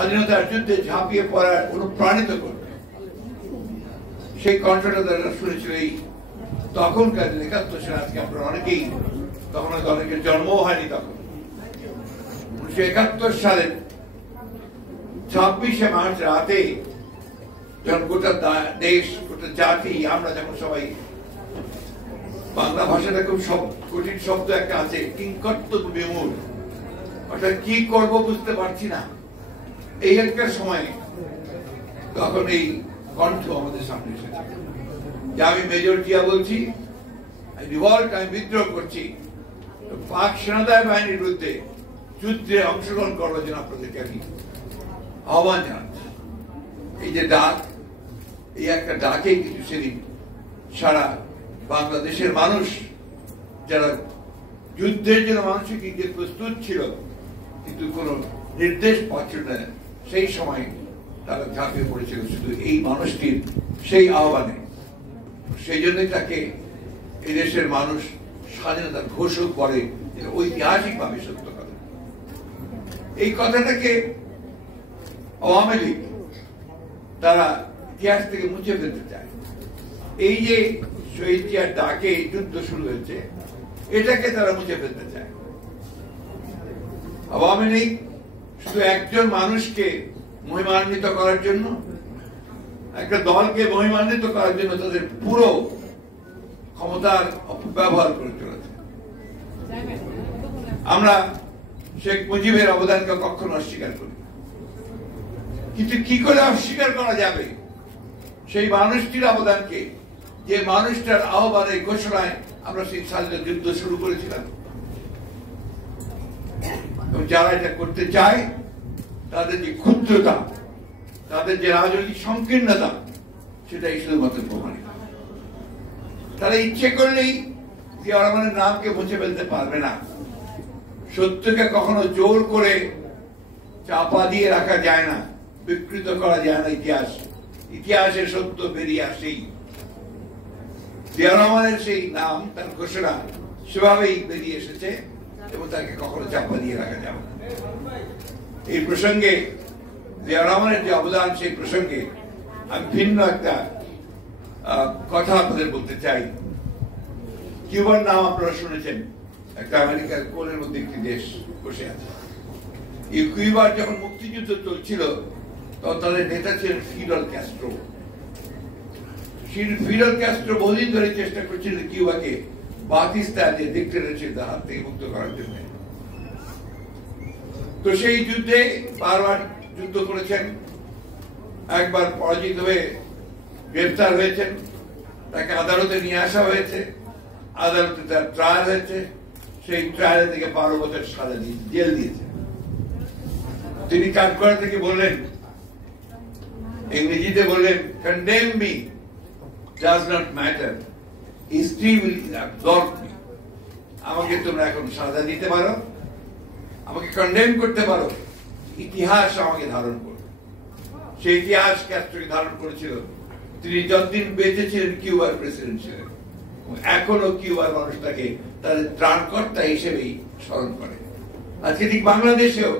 স্বাধীনতার যুদ্ধে ঝাঁপিয়ে পড়ার অনুপ্রাণিত করবে, সেই কণ্ঠটা তারা শুনেছিল এই তখনকার ৭১ সালে। আজকে আপনারা অনেকেই তখন অনেকের জন্মও হয়নি তখন। ১৯৭১ সালের ২৬শে মার্চ রাতে যখন গোটা দেশ, গোটা জাতি, আমরা যখন সবাই, বাংলা ভাষাটা খুব কঠিন শব্দ একটা আছে, কিংকর্তব্য বিমূঢ়, অর্থাৎ কি করব বুঝতে পারছি না, এই একটা সময় তখন এই কণ্ঠ আমাদের সামনে এসেছে যে আমি মেজর জিয়া বলছি, রিভল্ট, আমি বিদ্রোহ করছি, পাক সেনাদায় বাহিনীর বিরুদ্ধে যুদ্ধে অংশগ্রহণ করার জন্য আপনাদেরকে আমি আহ্বান জানাচ্ছি। এই যে ডাক, এই একটা ডাকে কিন্তু সেদিন সারা বাংলাদেশের মানুষ, যারা যুদ্ধের জন্য মানসিক প্রস্তুত ছিল কিন্তু কোন নির্দেশ পাচ্ছিল না, সেই সময় তারা ঝাঁপিয়ে পড়েছিল শুধু এই মানুষটির সেই আহ্বানে। সেই জন্যই তাকে এই দেশের মানুষ স্বাধীনতার ঘোষক করে, ঐতিহাসিক ভাবে সত্য কথা। এই কথাটাকে আওয়ামী লীগ তারা ইতিহাস থেকে মুছে ফেলতে চায়। এই যে শহীদ জিয়ার ডাকে যুদ্ধ শুরু হয়েছে, এটাকে তারা মুছে ফেলতে চায়। আওয়ামী লীগ শুধু একজন মানুষকে মহিমান্বিত করার জন্য, একটা দলকে মহিমান্বিত করার জন্য তাদের পুরো ক্ষমতার অপব্যবহার করে চলেছে। আমরা শেখ মুজিবের অবদানকে কখনো অস্বীকার করি, কিন্তু কি করে অস্বীকার করা যাবে সেই মানুষটির অবদানকে, যে মানুষটার আহ্বানে ঘোষণায় আমরা সেই স্বাধীনতা যুদ্ধ শুরু করেছিলাম। এবং যারা এটা করতে চায় তাদের যে ক্ষুদ্রতা, তাদের যে রাজনৈতিক সংকীর্ণতা, সেটাই শুধুমাত্র প্রমাণিত। তারা ইচ্ছে করলেই জিয়া রহমানের নামকে মুছে ফেলতে পারবে না। সত্যকে কখনো জোর করে চাপা দিয়ে রাখা যায় না, বিকৃত করা যায় না। ইতিহাসের সত্য বেরিয়ে আসেই। জিয়া রহমানের সেই নাম, তার ঘোষণা সেভাবেই বেরিয়ে এসেছে এবং তাকে কখনো চাপা দিয়ে রাখা যাবে না। এই প্রসঙ্গে জিয়া রহমানের যে অবদান, সেই প্রসঙ্গে আমি ভিন্ন একটা কথা আপনাদের বলতে চাই। কিউবার নাম আপনারা শুনেছেন, একটা আমেরিকার কোলের মধ্যে একটি দেশ বসে আছে। এই কিউবার যখন মুক্তিযুদ্ধ চলছিল তখন তাদের নেতা ছিলেন ফিডেল ক্যাস্ট্রো। ফিডেল ক্যাস্ট্রো বহুদিন ধরে চেষ্টা করছিলেন কিউবাকে পাকিস্তানের ডিক্টেটরশিপের হাত থেকে মুক্ত করার জন্য। তো সেই যুদ্ধে বারবার যুদ্ধ করেছেন, একবার পরাজিত হয়ে গ্রেফতার হয়েছেন, তাকে আদালতে নিয়ে আসা হয়েছে, আদালতে তার ট্রায়াল হয়েছে, সেই ট্রায়াল থেকে 12 বছর সাজা দিয়ে জেল দিয়েছে। তিনি কাঠগড়া থেকে বললেন, ইংরেজিতে বললেন, condemn me, does not matter, history will absorb me. আমাকে তোমরা এখন সাজা দিতে পারো, আমাকে কন্ডেম করতে পারো, ইতিহাস আমাকে ধারণ করবে। সেই ইতিহাস ক্যাস্ট্রোকে ধারণ করেছিল। তিনি যতদিন বেঁচে ছিলেন কিউবার প্রেসিডেন্ট ছিলেন, এখনো কিউবার মানুষ তাকে তাদের ত্রাণকর্তা হিসেবেই স্মরণ করে। আজকে ঠিক বাংলাদেশেও